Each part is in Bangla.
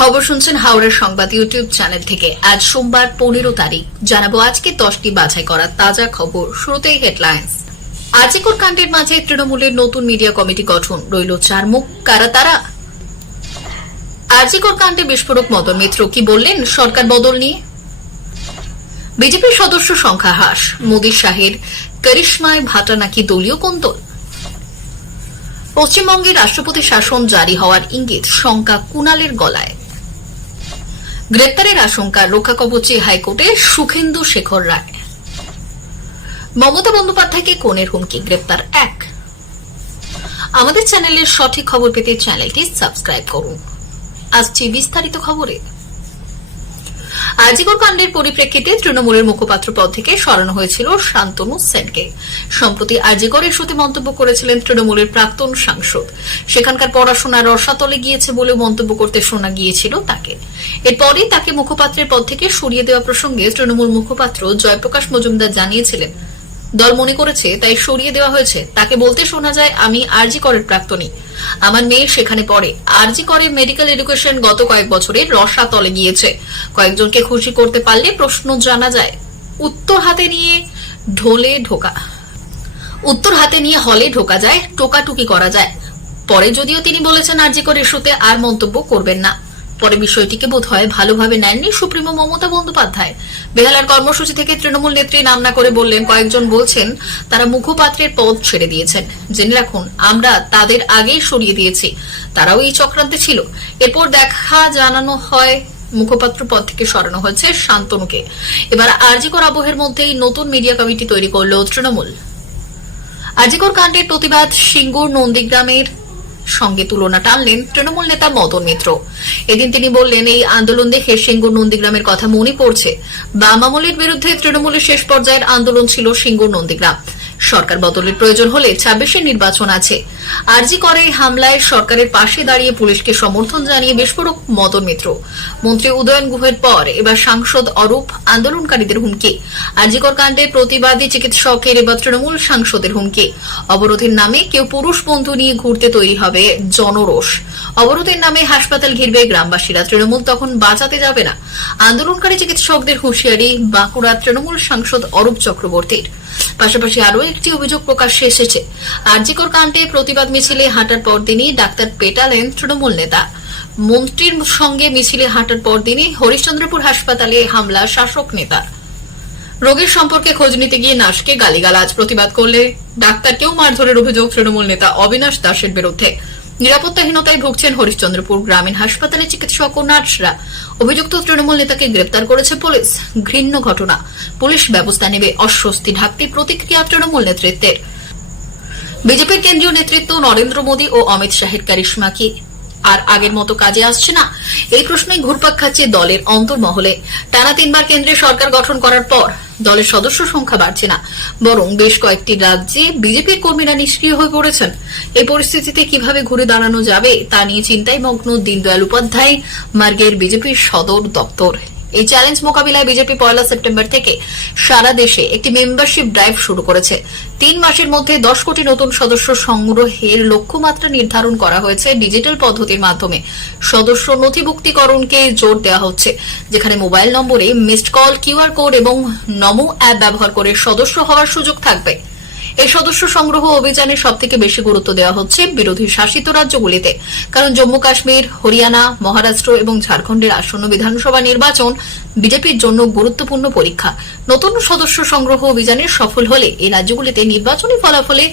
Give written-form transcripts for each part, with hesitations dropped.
খবর শুনছেন হাওড়ার সংবাদ ইউটিউব চ্যানেল থেকে। আজ সোমবার 15 তারিখ। জানাবো আজকে 10টি বাছাই করা তাজা খবর। শুরুতেই হেডলাইন্স। আজিকর কাণ্ডের মাঝে তৃণমূলের নতুন মিডিয়া কমিটি গঠন, রইল 4 মুখ। কারা তারা? আজিকর কাণ্ডে বিস্ফোরক মদন মিত্র কি বললেন সরকার বদল নিয়ে? বিজেপির সদস্য সংখ্যা হ্রাস, মোদী শাহের করিশ্মায় ভাটা নাকি দলীয় কোন্দল? পশ্চিমবঙ্গে রাষ্ট্রপতি শাসন জারি হওয়ার ইঙ্গিত, শঙ্কা কুণালের গলায়। গ্রেপ্তারের আশঙ্কা, রক্ষা কবচে হাইকোর্টে সুখেন্দু শেখর রায়। মমতা বন্দ্যোপাধ্যায়কে খুনের হুমকি, গ্রেপ্তার 1। আমাদের চ্যানেলের সঠিক খবর পেতে চ্যানেলটি সাবস্ক্রাইব করুন। আসছি বিস্তারিত খবরে। আজিকর কাণ্ডের পরিপ্রেক্ষিতে তৃণমূলের মুখপাত্র পদ থেকে সরানো হয়েছিল শান্তনু সেনকে। সম্প্রতি আজিকর ইস্যুতে মন্তব্য করেছিলেন তৃণমূলের প্রাক্তন সাংসদ। সেখানকার পড়াশোনা রসাতলে গিয়েছে বলে মন্তব্য করতে শোনা গিয়েছিল তাকে। এরপরই তাকে মুখপাত্রের পদ থেকে সরিয়ে দেওয়া প্রসঙ্গে তৃণমূল মুখপাত্র জয়প্রকাশ মজুমদার জানিয়েছিলেন, দল মনে করেছে তাই সরিয়ে দেওয়া হয়েছে। তাকে বলতে শোনা যায়, আমি আরজি করের প্রাক্তনী, আমার মেয়ে সেখানে পড়ে। আরজি করে মেডিকেল এডুকেশন গত কয়েক বছরে রসাতলে গিয়েছে। কয়েকজনকে খুশি করতে পারলে প্রশ্ন জানা যায়। উত্তর হাতে নিয়ে হলে ঢোকা যায়, টোকাটুকি করা যায়। পরে যদিও তিনি বলেছেন আরজি করে ইস্যুতে আর মন্তব্য করবেন না। পরে বিষয়টিকে বোধহয় ভালোভাবে নেননি সুপ্রিমো মমতা বন্দ্যোপাধ্যায়। বেহালার কর্মসূচি থেকে তৃণমূল নেত্রী নাম না করে বললেন, কয়েকজন বলছেন তারা মুখপাত্রের পদ ছেড়ে দিয়েছেন। জেনে রাখুন, আমরা তাদের আগেই সরিয়ে দিয়েছি, তারাও এই চক্রান্তে ছিল। এরপর জানানো হয় মুখপাত্র পদ থেকে সরানো হয়েছে শান্তনুকে। এবার আরজিকর আবহের মধ্যেই নতুন মিডিয়া কমিটি তৈরি করল তৃণমূল। আরজিকর কাণ্ডের প্রতিবাদ সিঙ্গুর নন্দীগ্রামের সঙ্গে তুলনা টানলেন তৃণমূল নেতা মদন মিত্র। এদিন তিনি বললেন, এই আন্দোলন দেখে সিঙ্গুর নন্দীগ্রামের কথা মনে পড়ছে। বাম আমলের বিরুদ্ধে তৃণমূলের শেষ পর্যায়ের আন্দোলন ছিল সিঙ্গুর নন্দীগ্রাম। সরকার বদলের প্রয়োজন হলে 26-এর নির্বাচন আছে। আরজি করে হামলায় সরকারের পাশে দাঁড়িয়ে পুলিশকে সমর্থন জানিয়ে বিস্ফোরক মদন মিত্র। মন্ত্রী উদয়ন গুহের পর এবার সাংসদ অরূপ আন্দোলনকারীদের হুমকি। আরজিকর কাণ্ডে প্রতিবাদী চিকিৎসকের এবার তৃণমূল সাংসদের হুমকি। অবরোধের নামে কেউ পুরুষ বন্ধু নিয়ে ঘুরতে তৈরি হবে জনরোষ। অবরোধের নামে হাসপাতাল ঘিরবে গ্রামবাসীরা, তৃণমূল তখন বাঁচাতে যাবে না। আন্দোলনকারী চিকিৎসকদের হুঁশিয়ারি বাঁকুড়া তৃণমূল সাংসদ অরূপ চক্রবর্তীর। পাশাপাশি আরও একটি অভিযোগ প্রকাশ্যে এসেছে। আরজিকর কাণ্ডে প্রতিবাদ মিছিলে হাঁটার পরদিনই ডাক্তার পেটালেন তৃণমূল নেতা। মন্ত্রীর সঙ্গে মিছিলে হাঁটার পরদিনই হরিশ্চন্দ্রপুর হাসপাতালে হামলা শাসক নেতার। রোগীর সম্পর্কে খোঁজ নিতে গিয়ে নার্সকে গালিগালাজ, প্রতিবাদ করলে ডাক্তারকেও মারধরের অভিযোগ তৃণমূল নেতা অবিনাশ দাসের বিরুদ্ধে। নিরাপত্তাহীনতায় ভুগছেন হরিশ্চন্দ্রপুর গ্রামীণ হাসপাতালে চিকিৎসক ও নার্সরা। অভিযুক্ত তৃণমূল নেতাকে গ্রেপ্তার করেছে পুলিশ। ঘৃণ্য ঘটনা, পুলিশ ব্যবস্থা নেবে, অস্বস্তি ঢাকতে প্রতিক্রিয়া তৃণমূল নেতৃত্বের। বিজেপির কেন্দ্রীয় নেতৃত্ব নরেন্দ্র মোদী ও অমিত শাহের কারিশমা কি আর আগের মতো কাজে আসছে না? এই প্রশ্নে ঘুরপাক খাচ্ছে দলের অন্তর্মহলে। টানা 3 বার কেন্দ্রে সরকার গঠন করার পর দলের সদস্য সংখ্যা বাড়ছে না, বরং বেশ কয়েকটি রাজ্যে বিজেপির কর্মীরা নিষ্ক্রিয় হয়ে পড়েছেন। এই পরিস্থিতিতে কিভাবে ঘুরে দাঁড়ানো যাবে তা নিয়ে চিন্তায় মগ্ন দীনদয়াল উপাধ্যায় মার্গের বিজেপির সদর দপ্তর। এই চ্যালেঞ্জ মোকাবিলায় বিজেপি 1 সেপ্টেম্বর থেকে সারা দেশে একটি মেম্বারশিপ ড্রাইভ শুরু করেছে। 3 মাসের মধ্যে 10 কোটি নতুন সদস্য সংগ্রহের লক্ষ্যমাত্রা নির্ধারণ করা হয়েছে। ডিজিটাল পদ্ধতির মাধ্যমে সদস্য নথিভুক্তিকরণকে জোর দেওয়া হচ্ছে, যেখানে মোবাইল নম্বরে মিসড কল, কিউআর কোড এবং নমো অ্যাপ ব্যবহার করে সদস্য হওয়ার সুযোগ থাকবে। এই সদস্য সংগ্রহ অভিযানে সবথেকে বেশি গুরুত্ব দেওয়া হচ্ছে বিরোধী শাসিত রাজ্যগুলিতে, কারণ জম্মু কাশ্মীর, হরিয়ানা, মহারাষ্ট্র এবং ঝাড়খণ্ডের আসন্ন বিধানসভা নির্বাচন বিজেপির জন্য গুরুত্বপূর্ণ পরীক্ষা। নতুন সদস্য সংগ্রহ অভিযানে সফল হলে এই রাজ্যগুলিতে নির্বাচনী ফলাফলে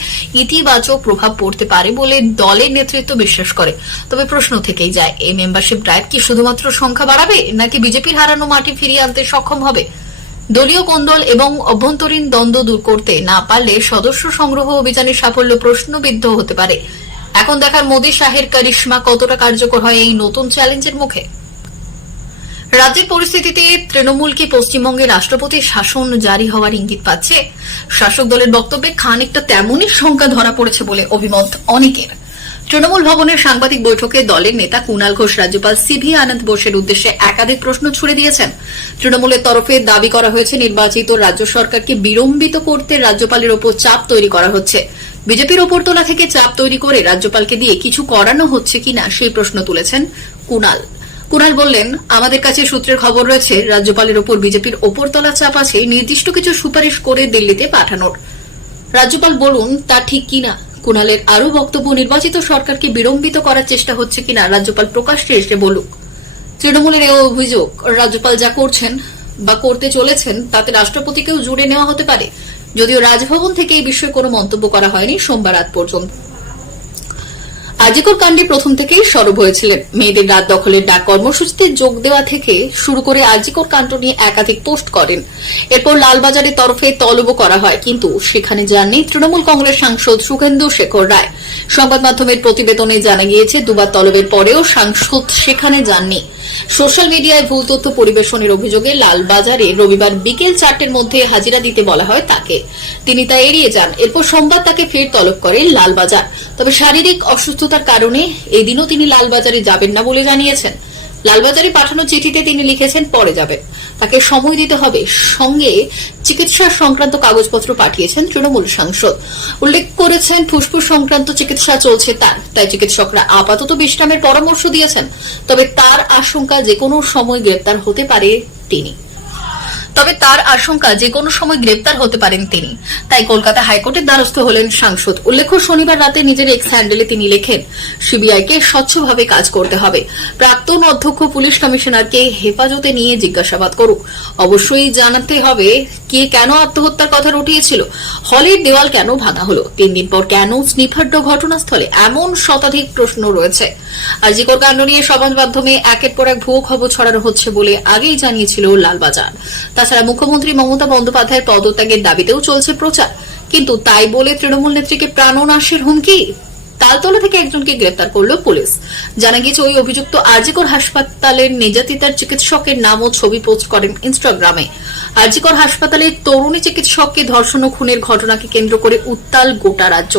ইতিবাচক প্রভাব পড়তে পারে বলে দলের নেতৃত্ব বিশ্বাস করে। তবে প্রশ্ন থেকেই যায়, এই মেম্বারশিপ ড্রাইভ কি শুধুমাত্র সংখ্যা বাড়াবে, নাকি বিজেপির হারানো মাটি ফিরিয়ে আনতে সক্ষম হবে? দলীয় কোন্দল এবং অভ্যন্তরীণ দ্বন্দ্ব দূর করতে না পারলে সদস্য সংগ্রহ অভিযানের সাফল্য প্রশ্নবিদ্ধ হতে পারে। এখন দেখার মোদী শাহের কারিশমা কতটা কার্যকর হয় এই নতুন চ্যালেঞ্জের মুখে। রাজ্যের পরিস্থিতিতে তৃণমূল কি পশ্চিমবঙ্গে রাষ্ট্রপতি শাসন জারি হওয়ার ইঙ্গিত পাচ্ছে? শাসক দলের বক্তব্যে খানিকটা তেমনই শঙ্কা ধরা পড়েছে বলে অভিমত অনেকের। তৃণমূল ভবনের সাংবাদিক বৈঠকে দলের নেতা কুণাল ঘোষ রাজ্যপাল সিভি আনন্দ বোসের উদ্দেশ্যে একাধিক প্রশ্ন ছুড়ে দিয়েছেন। তৃণমূলের তরফে দাবি করা হয়েছে, নির্বাচিত রাজ্য সরকারকে বিলম্বিত করতে রাজ্যপালের ওপর চাপ তৈরি করা হচ্ছে। বিজেপির ওপরতলা থেকে চাপ তৈরি করে রাজ্যপালকে দিয়ে কিছু করানো হচ্ছে কিনা সেই প্রশ্ন তুলেছেন কুণাল। কুণাল বললেন, আমাদের কাছে সূত্রের খবর রয়েছে রাজ্যপালের ওপর বিজেপির ওপরতলা চাপ আছে নির্দিষ্ট কিছু সুপারিশ করে দিল্লিতে পাঠানোর। রাজ্যপাল বলুন তা ঠিক কিনা। কুণালের আরও বক্তব্য, নির্বাচিত সরকারকে বিলম্বিত করার চেষ্টা হচ্ছে কিনা রাজ্যপাল প্রকাশ্যে এসে বলুক। তৃণমূলের এই অভিযোগ, রাজ্যপাল যা করছেন বা করতে চলেছেন তাতে রাষ্ট্রপতিকেও জুড়ে নেওয়া হতে পারে। যদিও রাজভবন থেকে এই বিষয়ে কোনো মন্তব্য করা হয়নি সোমবার রাত পর্যন্ত। আজিকর কাণ্ডে প্রথম থেকেই সরব হয়েছিলেন। মেয়েদের রাত দখলের ডাক কর্মসূচিতে যোগ দেওয়া থেকে শুরু করে আজিকর কাণ্ড নিয়ে একাধিক পোস্ট করেন। এরপর লালবাজারের তরফে তলবও করা হয়, কিন্তু সেখানে যাননি তৃণমূল কংগ্রেস সাংসদ সুখেন্দু শেখর রায়। সংবাদ মাধ্যমের প্রতিবেদনে জানা গিয়েছে, দুবার তলবের পরেও সাংসদ সেখানে যাননি। সোশ্যাল মিডিয়ায় ভুল তথ্য পরিবেশনের অভিযোগে লালবাজারে রবিবার বিকেল 4টের মধ্যে হাজিরা দিতে বলা হয় তাকে। তিনি তা এড়িয়ে যান। এরপর সোমবার তাকে ফের তলব করে লালবাজার। তবে শারীরিক অসুস্থতার কারণে এদিনও তিনি লালবাজারে যাবেন না বলে জানিয়েছেন। লালবাজারে পাঠানো চিঠিতে তিনি লিখেছেন পরে যাবেন, তাকে সময় দিতে হবে। সঙ্গে চিকিৎসা সংক্রান্ত কাগজপত্র পাঠিয়েছেন তৃণমূল সাংসদ। উল্লেখ করেছেন ফুসফুস সংক্রান্ত চিকিৎসা চলছে তার, তাই চিকিৎসকরা আপাতত বিশ্রামের পরামর্শ দিয়েছেন। তবে তার আশঙ্কা যে কোনো সময় গ্রেপ্তার হতে পারেন তিনি। তাই কলকাতা হাইকোর্টের দ্বারস্থ হলেন সাংসদ। উল্লেখ্য, শনিবার রাতে নিজের এক্স হ্যান্ডেলে তিনি লেখেন, সিবিআইকে স্বচ্ছভাবে কাজ করতে হবে। প্রাক্তন অধ্যক্ষ পুলিশ কমিশনারকে হেফাজতে নিয়ে জিজ্ঞাসাবাদ করুক। অবশ্যই জানাতে হবে কে কেন আত্মহত্যার কথা রটিয়েছিল, হলের দেওয়াল কেন ভাঙা হলো, 3 দিন পর কেন স্নিফার্ড ঘটনাস্থলে, এমন শতাধিক প্রশ্ন রয়েছে। আজিকর কাণ্ড নিয়ে সমাজ মাধ্যমে একের পর এক ভুয়ো খবর ছড়ানো হচ্ছে বলে আগেই জানিয়েছিল লালবাজার। তাছাড়া মুখ্যমন্ত্রী মমতা বন্দ্যোপাধ্যায়ের পদত্যাগের দাবিতেও চলছে প্রচার। কিন্তু তাই বলে তৃণমূল নেত্রীকে প্রাণনাশের হুমকি? তালতলা থেকে একজনকে গ্রেপ্তার করল পুলিশ। জানা গিয়েছে, ওই অভিযুক্ত আরজিকর হাসপাতালের নির্যাতিতার চিকিৎসকের নাম ও ছবি পোস্ট করেন ইনস্টাগ্রামে। আরজিকর হাসপাতালের তরুণী চিকিৎসককে ধর্ষণ ও খুনের ঘটনাকে কেন্দ্র করে উত্তাল গোটা রাজ্য।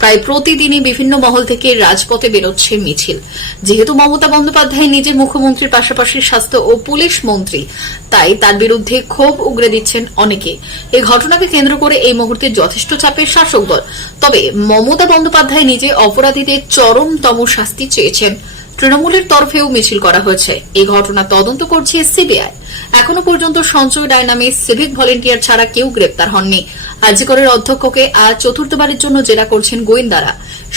প্রায় প্রতিদিনই বিভিন্ন মহল থেকে রাজপথে বেরোচ্ছে মিছিল। যেহেতু মমতা বন্দ্যোপাধ্যায় নিজের মুখ্যমন্ত্রীর পাশাপাশি স্বাস্থ্য ও পুলিশ মন্ত্রী, তাই তার বিরুদ্ধে ক্ষোভ উগরে দিচ্ছেন অনেকে। এই ঘটনাকে কেন্দ্র করে এই মুহূর্তে যথেষ্ট চাপের শাসক দল। তবে মমতা বন্দ্যোপাধ্যায় নিজে অপরাধীদের চরমতম শাস্তি চেয়েছেন। তৃণমূলের তরফেও মিছিল করা হয়েছে। এই ঘটনা তদন্ত করছে সিবিআই। এখনো পর্যন্ত সঞ্জয় রায় নামে সিভিক ভলেন্টিয়ার ছাড়া কেউ গ্রেপ্তার হননি। আজিকরের অধ্যক্ষকে আজ চতুর্থবারের জন্য জেরা করছেন গোয়েন্দারা।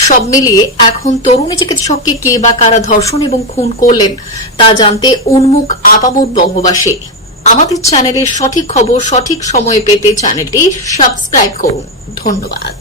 সব মিলিয়ে এখন তরুণী চিকিৎসককে কে বা কারা ধর্ষণ এবং খুন করলেন তা জানতে উন্মুখ আপামর বঙ্গবাসী। আমাদের চ্যানেলের সঠিক খবর সঠিক সময়ে পেতে চ্যানেলটি সাবস্ক্রাইব করুন। ধন্যবাদ।